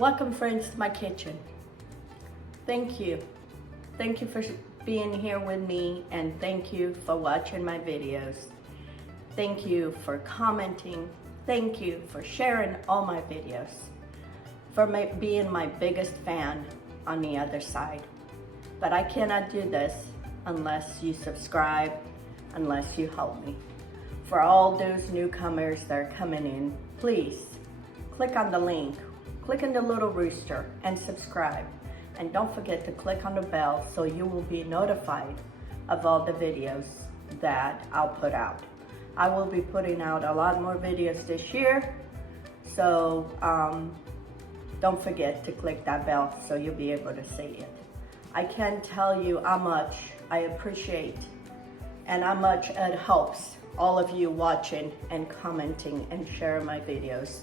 Welcome friends to my kitchen. Thank you. Thank you for being here with me, and thank you for watching my videos. Thank you for commenting. Thank you for sharing all my videos. For being my biggest fan on the other side. But I cannot do this unless you subscribe, unless you help me. For all those newcomers that are coming in, please click on the link, click on the little rooster and subscribe. And don't forget to click on the bell so you will be notified of all the videos that I'll put out. I will be putting out a lot more videos this year, so don't forget to click that bell so you'll be able to see it. I can't tell you how much I appreciate and how much it helps all of you watching and commenting and sharing my videos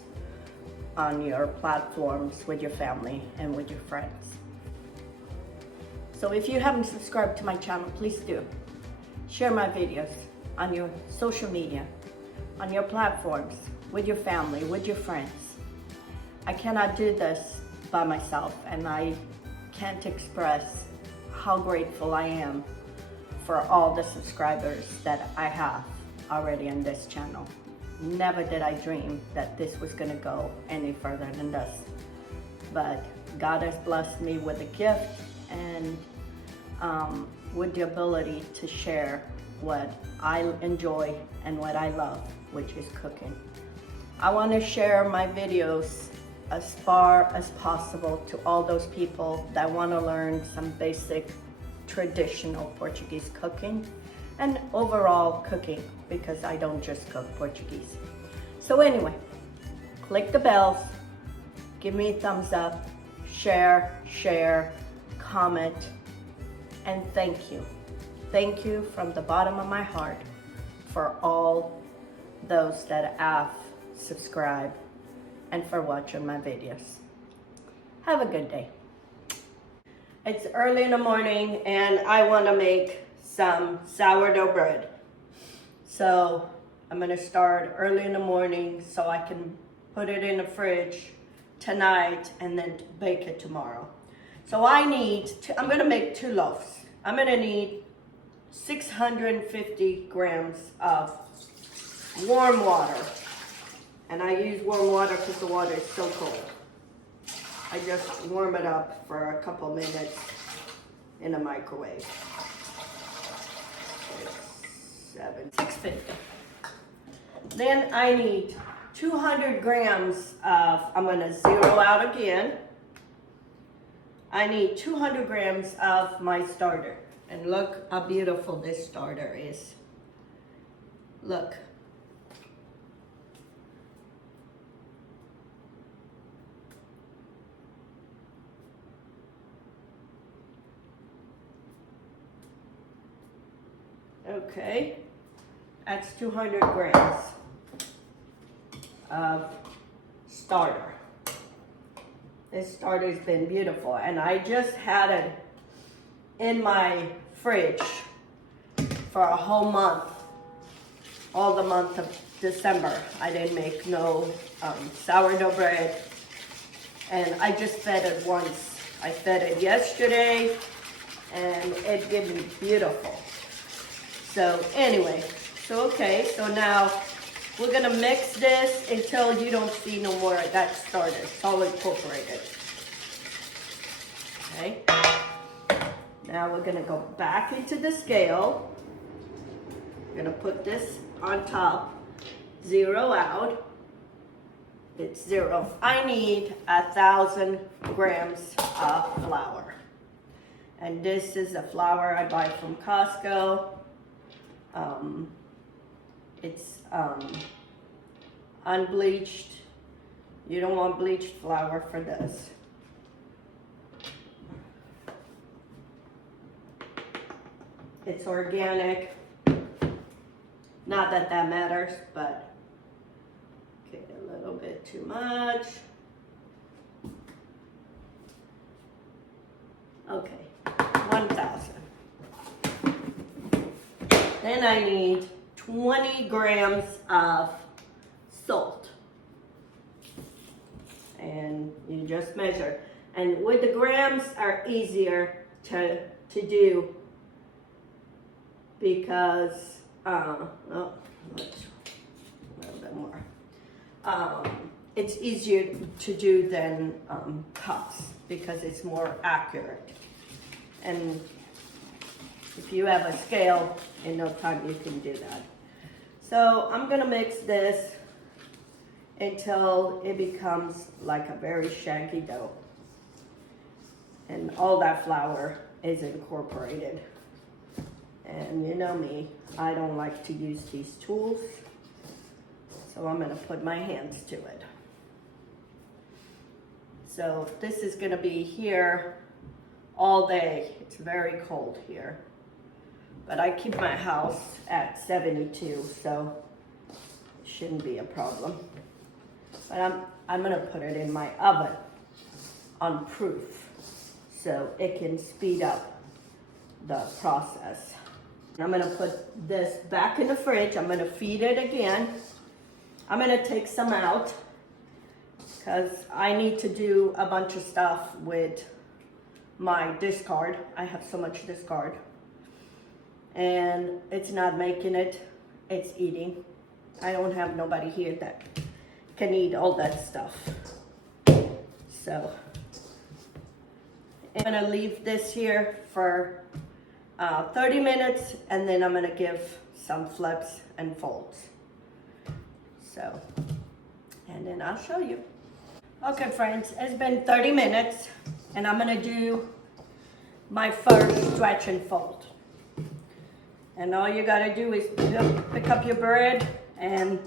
on your platforms with your family and with your friends. So if you haven't subscribed to my channel, please do. Share my videos on your social media, on your platforms, with your family, with your friends. I cannot do this by myself, and I can't express how grateful I am for all the subscribers that I have already on this channel. Never did I dream that this was gonna go any further than this. But God has blessed me with a gift and with the ability to share what I enjoy and what I love, which is cooking. I want to share my videos as far as possible to all those people that want to learn some basic traditional Portuguese cooking and overall cooking, because I don't just cook Portuguese. So anyway, click the bells, give me a thumbs up, share, comment, and thank you. Thank you from the bottom of my heart for all those that have subscribed and for watching my videos. Have a good day. It's early in the morning and I want to make some sourdough bread. So I'm going to start early in the morning so I can put it in the fridge tonight and then bake it tomorrow. So I'm going to make 2 loaves. I'm going to need 650 grams of warm water. And I use warm water because the water is so cold. I just warm it up for a couple minutes in a microwave. 650. Then I need 200 grams of, I'm going to zero out again. I need 200 grams of my starter. And look how beautiful this starter is. Look. Okay, that's 200 grams of starter. This starter's been beautiful, and I just had it in my fridge for a whole month, all the month of December. I didn't make no sourdough bread, and I just fed it once. I fed it yesterday, and it did me beautiful. So anyway, so now we're gonna mix this until you don't see no more of that starter. It's all incorporated. Okay. Now we're gonna go back into the scale. We're gonna put this on top, zero out. It's 0. I need 1,000 grams of flour. And this is the flour I buy from Costco. It's unbleached. You don't want bleached flour for this. It's organic. Not that that matters, but okay, a little bit too much. Okay, 1,000. Then I need 20 grams of salt. And you can just measure. And with the grams are easier to do because, oh, let's a little bit more. It's easier to do than cups because it's more accurate. And if you have a scale, in no time you can do that. So I'm gonna mix this until it becomes like a very shaggy dough. And all that flour is incorporated. And you know me, I don't like to use these tools. So I'm gonna put my hands to it. So this is gonna be here all day. It's very cold here. But I keep my house at 72, so it shouldn't be a problem. But I'm gonna put it in my oven on proof so it can speed up the process. I'm gonna put this back in the fridge. I'm gonna feed it again. I'm gonna take some out because I need to do a bunch of stuff with my discard. I have so much discard. And it's not making it, it's eating. I don't have nobody here that can eat all that stuff. So I'm gonna leave this here for 30 minutes and then I'm gonna give some flips and folds. So, and then I'll show you. Okay friends, it's been 30 minutes and I'm gonna do my first stretch and fold. And all you gotta do is pick up your bread and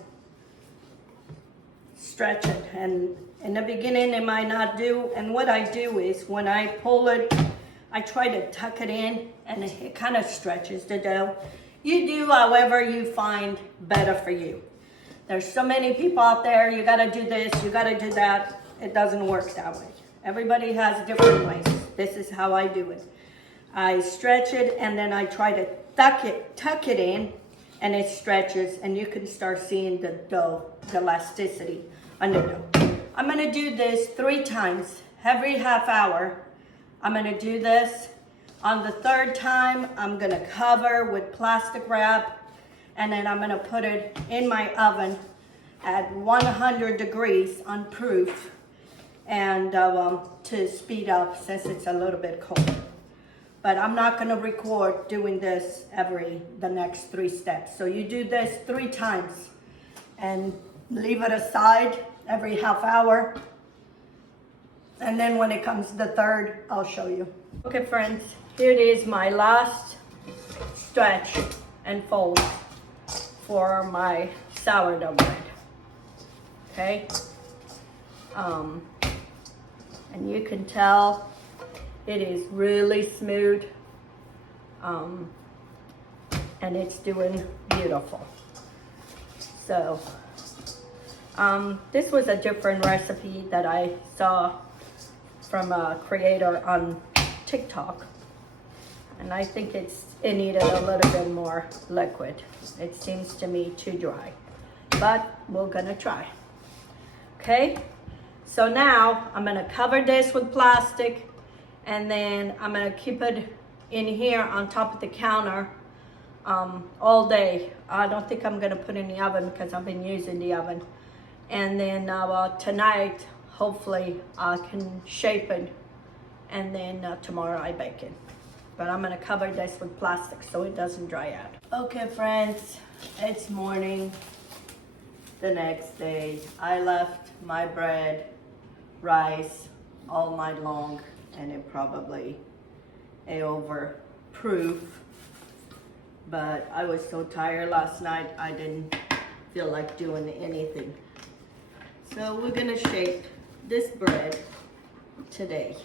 stretch it. And in the beginning it might not do, and what I do is when I pull it, I try to tuck it in and it kind of stretches the dough. You do however you find better for you. There's so many people out there, you gotta do this, you gotta do that. It doesn't work that way. Everybody has different ways. This is how I do it. I stretch it and then I try to tuck it in and it stretches and you can start seeing the dough, the elasticity on the dough. I'm gonna do this 3 times, every half hour. I'm gonna do this. On the 3rd time, I'm gonna cover with plastic wrap and then I'm gonna put it in my oven at 100 degrees on proof and to speed up since it's a little bit cold. But I'm not gonna record doing this the next 3 steps. So you do this 3 times and leave it aside every half hour. And then when it comes to the 3rd, I'll show you. Okay friends, here it is, my last stretch and fold for my sourdough bread, okay? And you can tell it is really smooth, and it's doing beautiful. So, this was a different recipe that I saw from a creator on TikTok. And I think it needed a little bit more liquid. It seems to me too dry, but we're gonna try. Okay, so now I'm gonna cover this with plastic and then I'm gonna keep it in here on top of the counter all day. I don't think I'm gonna put it in the oven because I've been using the oven. And then tonight, hopefully I can shape it and then tomorrow I bake it. But I'm gonna cover this with plastic so it doesn't dry out. Okay friends, it's morning the next day. I left my bread, rice all night long and it probably over proof. But I was so tired last night, I didn't feel like doing anything. So we're gonna shape this bread today.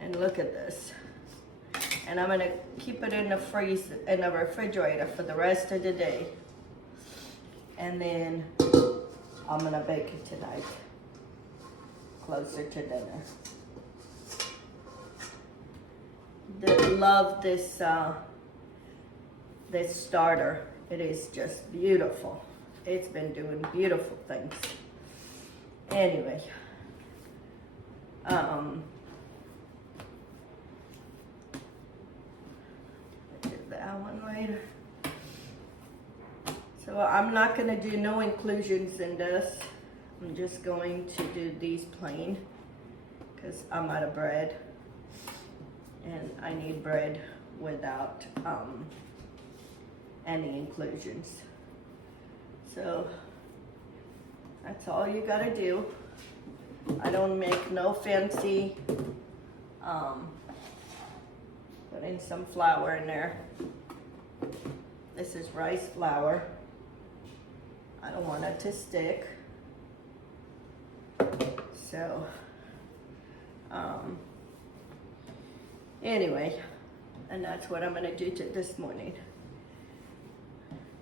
And look at this. And I'm gonna keep it in the refrigerator for the rest of the day. And then I'm gonna bake it tonight, closer to dinner. Love this this starter. It is just beautiful. It's been doing beautiful things. Anyway, do that one later. So I'm not going to do no inclusions in this. I'm just going to do these plain because I'm out of bread and I need bread without any inclusions. So that's all you got to do. I don't make no fancy, putting some flour in there. This is rice flour. I don't want it to stick. So, anyway, and that's what I'm gonna do this morning.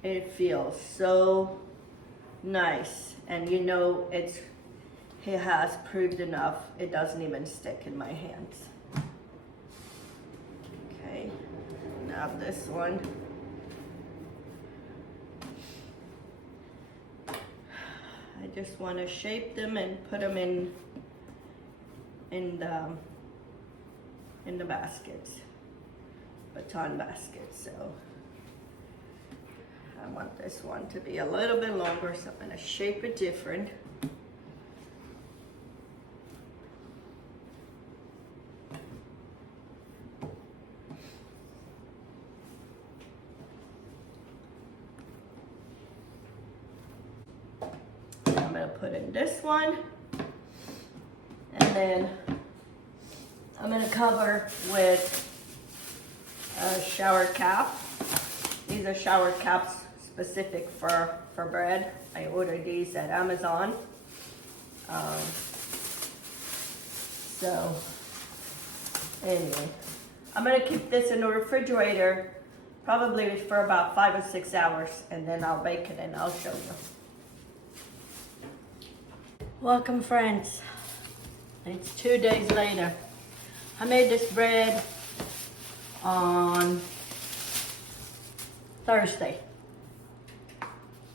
It feels so nice, and you know it has proved enough. It doesn't even stick in my hands. Okay, now this one. I just want to shape them and put them in the baskets, baton baskets. So I want this one to be a little bit longer, so I'm going to shape it different. I'm going to put in this one, and then I'm going to cover with a shower cap. These are shower caps specific for bread. I ordered these at Amazon. So anyway, I'm going to keep this in the refrigerator probably for about 5 or 6 hours, and then I'll bake it and I'll show you. Welcome, friends. It's 2 days later. I made this bread on Thursday.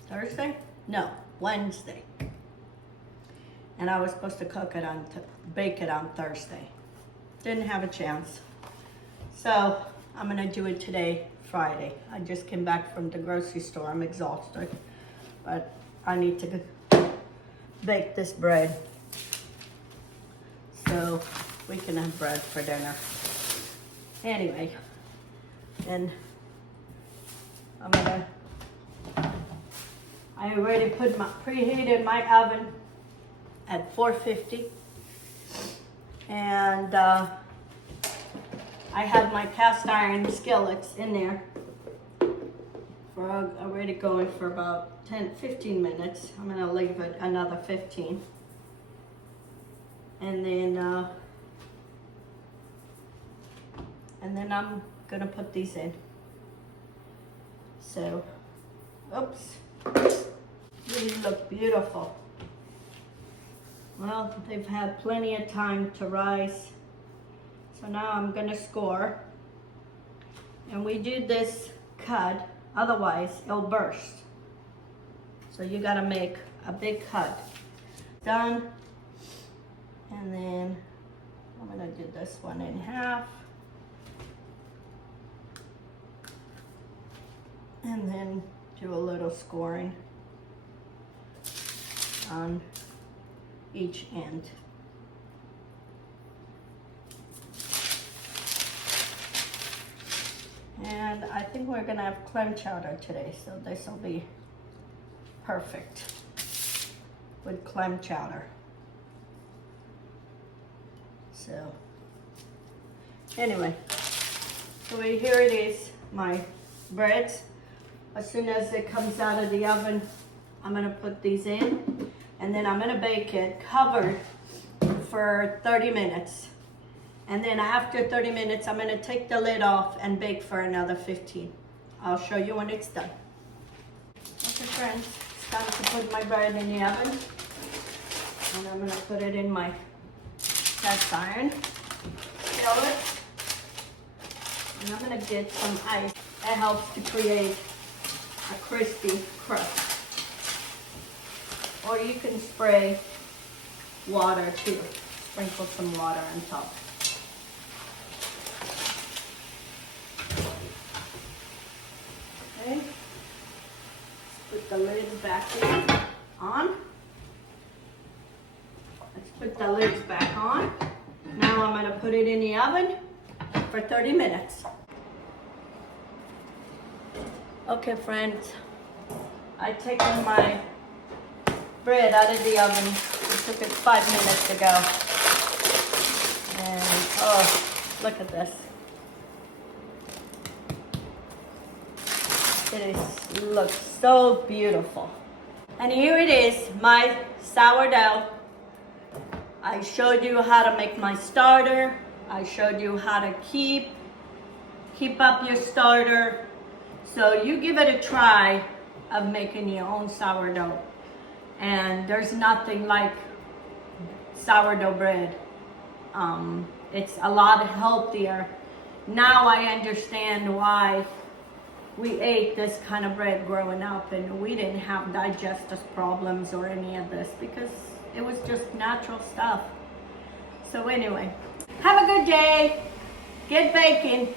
Thursday? No, Wednesday. And I was supposed to bake it on Thursday. Didn't have a chance. So I'm gonna do it today, Friday. I just came back from the grocery store. I'm exhausted, but I need to bake this bread so we can have bread for dinner. Anyway, and I already preheated my oven at 450, and I have my cast iron skillets in there for already going for about 15 minutes. I'm gonna leave it another 15. And then I'm gonna put these in. So, oops, these look beautiful. Well, they've had plenty of time to rise. So now I'm gonna score. And we do this cut, otherwise it'll burst. So you gotta make a big cut. Done. And then I'm gonna do this one in half. And then do a little scoring on each end. And I think we're gonna have clam chowder today, so this will be perfect with clam chowder. So anyway, so here it is, my breads. As soon as it comes out of the oven, I'm gonna put these in, and then I'm gonna bake it covered for 30 minutes. And then after 30 minutes, I'm gonna take the lid off and bake for another 15. I'll show you when it's done. Okay, friends, it's time to put my bread in the oven. And I'm gonna put it in my cast iron skillet. And I'm gonna get some ice. That helps to create a crispy crust. Or you can spray water too. sprinkle some water on top. Okay, let's put the lids back on. Let's put the lids back on. Now I'm gonna put it in the oven for 30 minutes. Okay friends, I taken my bread out of the oven. It took it 5 minutes to go. And oh, look at this. Looks so beautiful. And here it is, my sourdough. I showed you how to make my starter. I showed you how to keep up your starter. So you give it a try of making your own sourdough. And there's nothing like sourdough bread. It's a lot healthier. Now I understand why we ate this kind of bread growing up and we didn't have digestive problems or any of this because it was just natural stuff. So anyway, have a good day. Get baking.